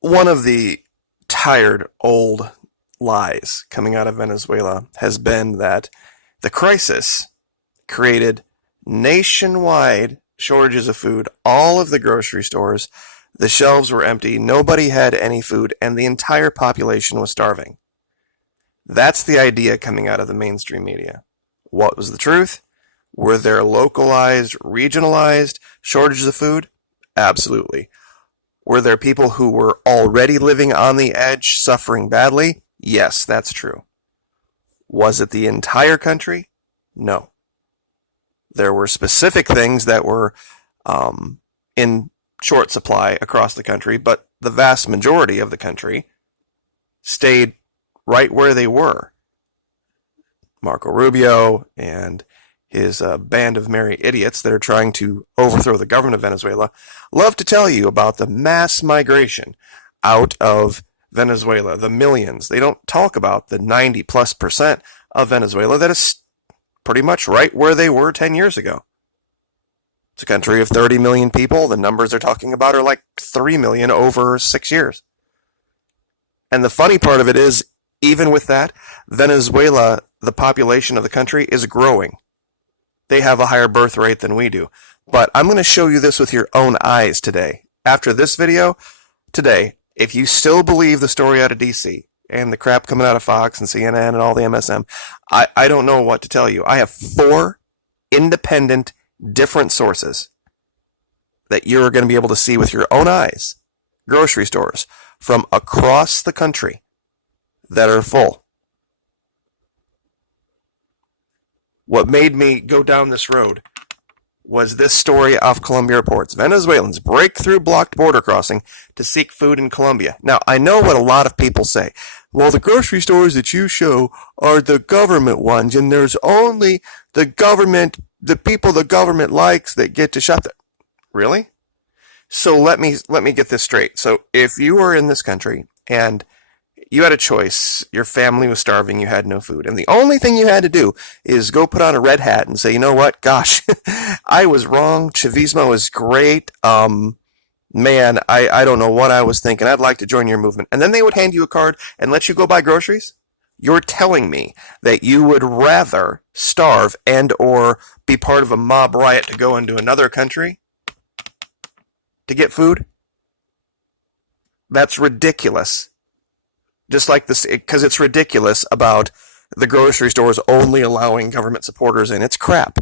One of the tired old lies coming out of Venezuela has been that the crisis created nationwide shortages of food. All of the grocery stores, the shelves were empty, nobody had any food, and the entire population was starving. That's the idea coming out of the mainstream media. What was the truth? Were there localized, regionalized shortages of food? Absolutely. Were there people who were already living on the edge, suffering badly? Yes, that's true. Was it the entire country? No. There were specific things that were in short supply across the country, but the vast majority of the country stayed right where they were. Marco Rubio and his band of merry idiots that are trying to overthrow the government of Venezuela love to tell you about the mass migration out of Venezuela, the millions. They don't talk about the 90+% of Venezuela that is pretty much right where they were 10 years ago. It's a country of 30 million people. The numbers they're talking about are like 3 million over 6 years. And the funny part of it is, even with that, Venezuela, the population of the country, is growing. They have a higher birth rate than we do. But I'm going to show you this with your own eyes today. After this video, today, if you still believe the story out of DC and the crap coming out of Fox and CNN and all the MSM, I don't know what to tell you. I have 4 independent, different sources that you're going to be able to see with your own eyes. Grocery stores from across the country that are full. What made me go down this road was this story off Colombia reports. Venezuelans break through blocked border crossing to seek food in Colombia. Now, I know what a lot of people say. Well, the grocery stores that you show are the government ones, and there's only the people the government likes that get to shop there. Really? So let me get this straight. So if you were in this country and you had a choice, your family was starving, you had no food, and the only thing you had to do is go put on a red hat and say, you know what, gosh, I was wrong, Chavismo is great, man, I don't know what I was thinking, I'd like to join your movement. And then they would hand you a card and let you go buy groceries? You're telling me that you would rather starve and or be part of a mob riot to go into another country to get food? That's ridiculous. Just like this, because it's ridiculous about the grocery stores only allowing government supporters in. It's crap.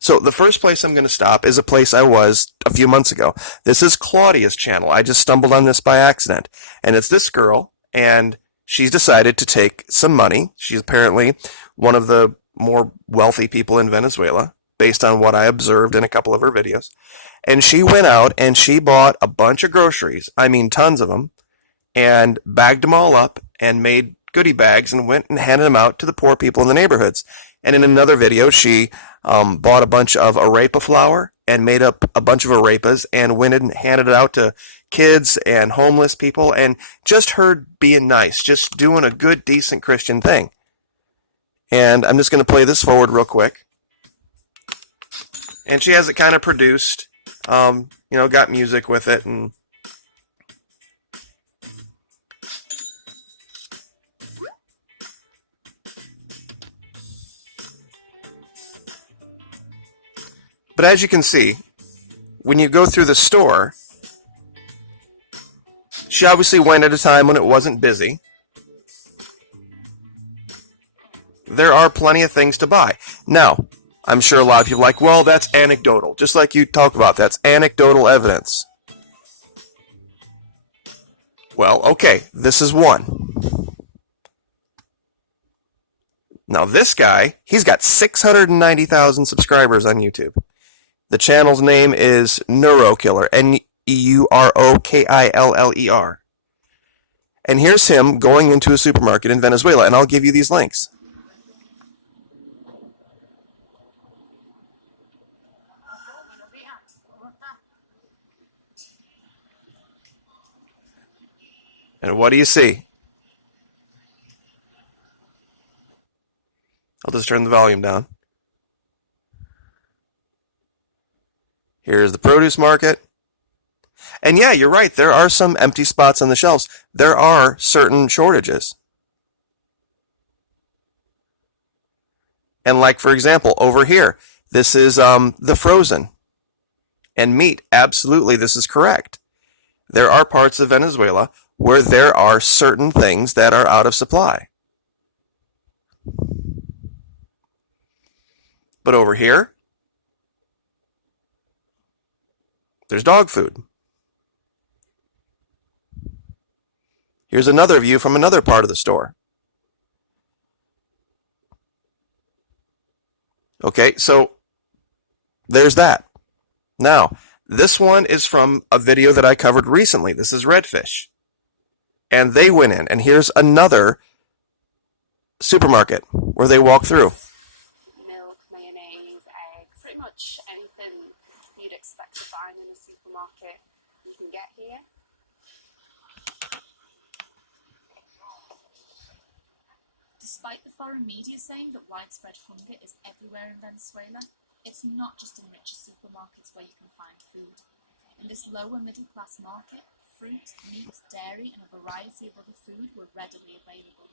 So the first place I'm going to stop is a place I was a few months ago. This is Claudius Channel. I just stumbled on this by accident. And it's this girl, and she's decided to take some money. She's apparently one of the more wealthy people in Venezuela, based on what I observed in a couple of her videos. And she went out and she bought a bunch of groceries. I mean, tons of them. And bagged them all up and made goodie bags and went and handed them out to the poor people in the neighborhoods. And in another video, she bought a bunch of arepa flour and made up a bunch of arepas and went and handed it out to kids and homeless people, and just her being nice, just doing a good, decent Christian thing. And I'm just going to play this forward real quick. And she has it kind of produced, got music with it, and but as you can see, when you go through the store, she obviously went at a time when it wasn't busy. There are plenty of things to buy. Now, I'm sure a lot of people are like, well, that's anecdotal. Just like you talk about, that's anecdotal evidence. Well, okay, this is one. Now, this guy, he's got 690,000 subscribers on YouTube. The channel's name is NeuroKiller, NeuroKiller. And here's him going into a supermarket in Venezuela, and I'll give you these links. And what do you see? I'll just turn the volume down. Here's the produce market. And yeah, you're right. There are some empty spots on the shelves. There are certain shortages. And like, for example, over here, this is the frozen. And meat, absolutely, this is correct. There are parts of Venezuela where there are certain things that are out of supply. But over here, there's dog food. Here's another view from another part of the store. Okay, so there's that. Now, this one is from a video that I covered recently. This is Redfish. And they went in, and here's another supermarket where they walk through. Milk, mayonnaise, eggs, pretty much anything you'd expect to find in a supermarket you can get here. Despite the foreign media saying that widespread hunger is everywhere in Venezuela, it's not just in richer supermarkets where you can find food. In this lower middle class market, fruit, meat, dairy, and a variety of other food were readily available.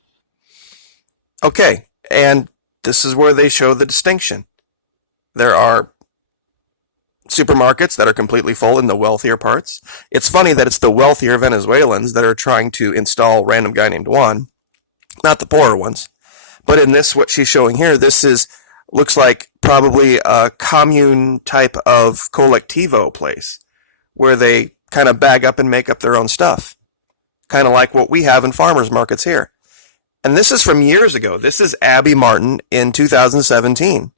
Okay, and this is where they show the distinction. There are supermarkets that are completely full in the wealthier parts. It's funny that it's the wealthier Venezuelans that are trying to install random guy named Juan, not the poorer ones. But in this, what she's showing here, looks like probably a commune type of colectivo place where they kind of bag up and make up their own stuff. Kind of like what we have in farmers markets here. And this is from years ago. This is Abby Martin in 2017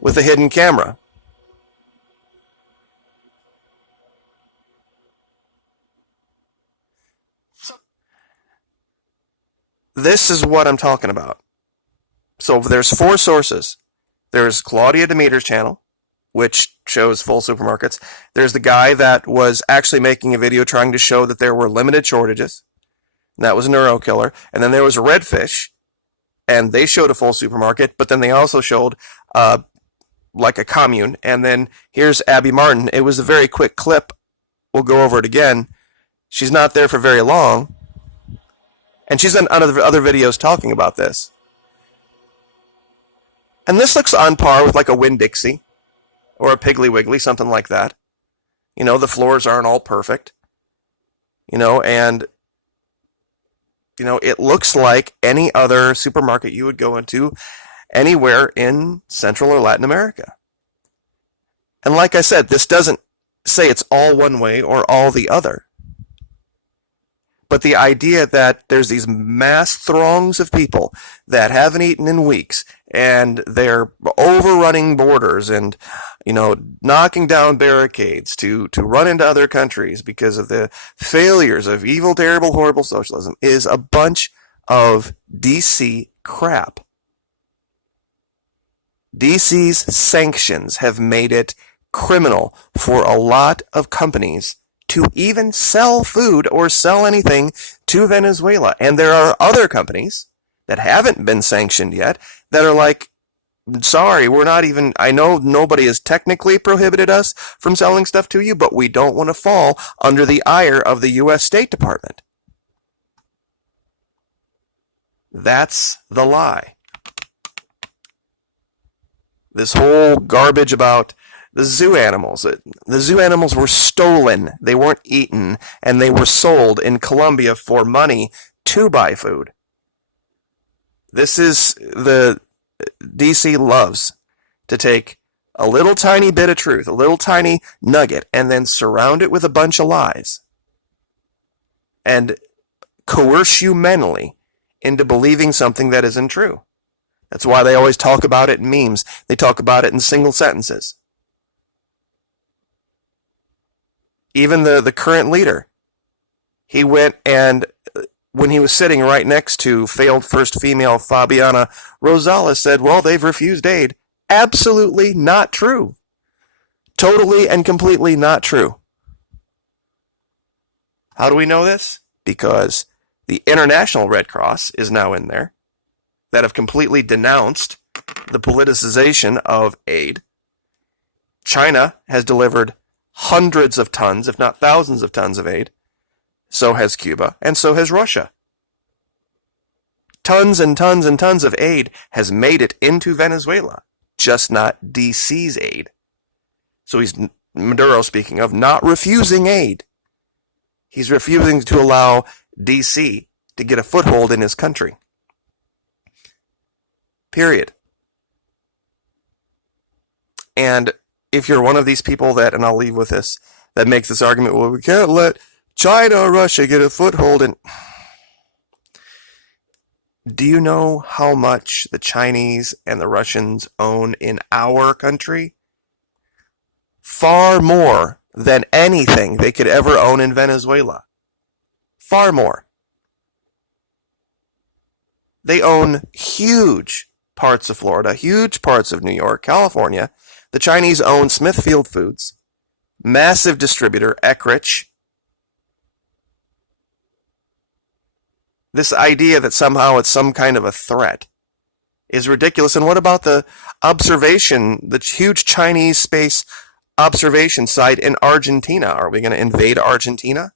with a hidden camera. This is what I'm talking about. So there's 4 sources. There's Claudius Channel, which shows full supermarkets. There's the guy that was actually making a video trying to show that there were limited shortages. And that was NeuroKiller. And then there was Redfish, and they showed a full supermarket, but then they also showed like a commune. And then here's Abby Martin. It was a very quick clip. We'll go over it again. She's not there for very long. And she's in other videos talking about this. And this looks on par with like a Winn-Dixie or a Piggly Wiggly, something like that. You know, the floors aren't all perfect. And it looks like any other supermarket you would go into anywhere in Central or Latin America. And like I said, this doesn't say it's all one way or all the other. But the idea that there's these mass throngs of people that haven't eaten in weeks, and they're overrunning borders and, knocking down barricades to run into other countries because of the failures of evil, terrible, horrible socialism is a bunch of DC crap. DC's sanctions have made it criminal for a lot of companies to even sell food or sell anything to Venezuela. And there are other companies that haven't been sanctioned yet that are like, sorry, we're not even, I know nobody has technically prohibited us from selling stuff to you, but we don't want to fall under the ire of the U.S. State Department. That's the lie. This whole garbage about the zoo animals. The zoo animals were stolen. They weren't eaten, and they were sold in Colombia for money to buy food. This is the DC loves to take a little tiny bit of truth, a little tiny nugget, and then surround it with a bunch of lies and coerce you mentally into believing something that isn't true. That's why they always talk about it in memes. They talk about it in single sentences. Even the current leader, he went and when he was sitting right next to failed first female Fabiana Rosales said, well, they've refused aid. Absolutely not true. Totally and completely not true. How do we know this? Because the International Red Cross is now in there that have completely denounced the politicization of aid. China has delivered hundreds of tons, if not thousands of tons of aid. So has Cuba, and so has Russia. Tons and tons and tons of aid has made it into Venezuela, just not DC's aid. So he's, Maduro speaking of, not refusing aid. He's refusing to allow DC to get a foothold in his country. Period. And if you're one of these people that, and I'll leave with this, that makes this argument, well, we can't let China or Russia get a foothold in... Do you know how much the Chinese and the Russians own in our country? Far more than anything they could ever own in Venezuela. Far more. They own huge parts of Florida, huge parts of New York, California. The Chinese own Smithfield Foods, massive distributor, Eckrich. This idea that somehow it's some kind of a threat is ridiculous. And what about the observation, the huge Chinese space observation site in Argentina? Are we going to invade Argentina?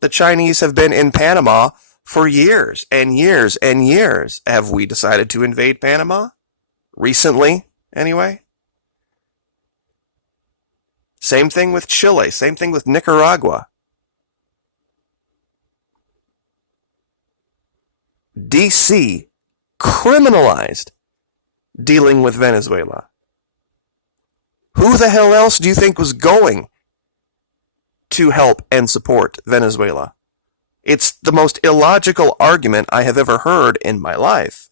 The Chinese have been in Panama for years and years and years. Have we decided to invade Panama? Recently, anyway? Same thing with Chile. Same thing with Nicaragua. DC criminalized dealing with Venezuela. Who the hell else do you think was going to help and support Venezuela? It's the most illogical argument I have ever heard in my life.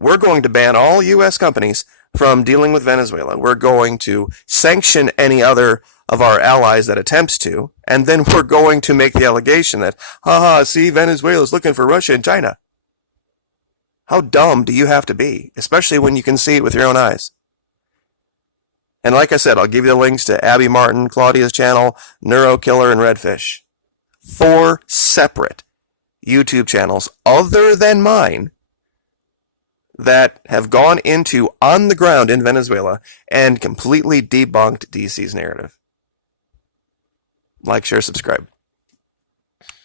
We're going to ban all U.S. companies from dealing with Venezuela. We're going to sanction any other of our allies that attempts to, and then we're going to make the allegation that, see, Venezuela's looking for Russia and China. How dumb do you have to be, especially when you can see it with your own eyes? And like I said, I'll give you the links to Abby Martin, Claudius Channel, NeuroKiller, and Redfish. 4 separate YouTube channels other than mine that have gone into on the ground in Venezuela and completely debunked DC's narrative. Like, share, subscribe.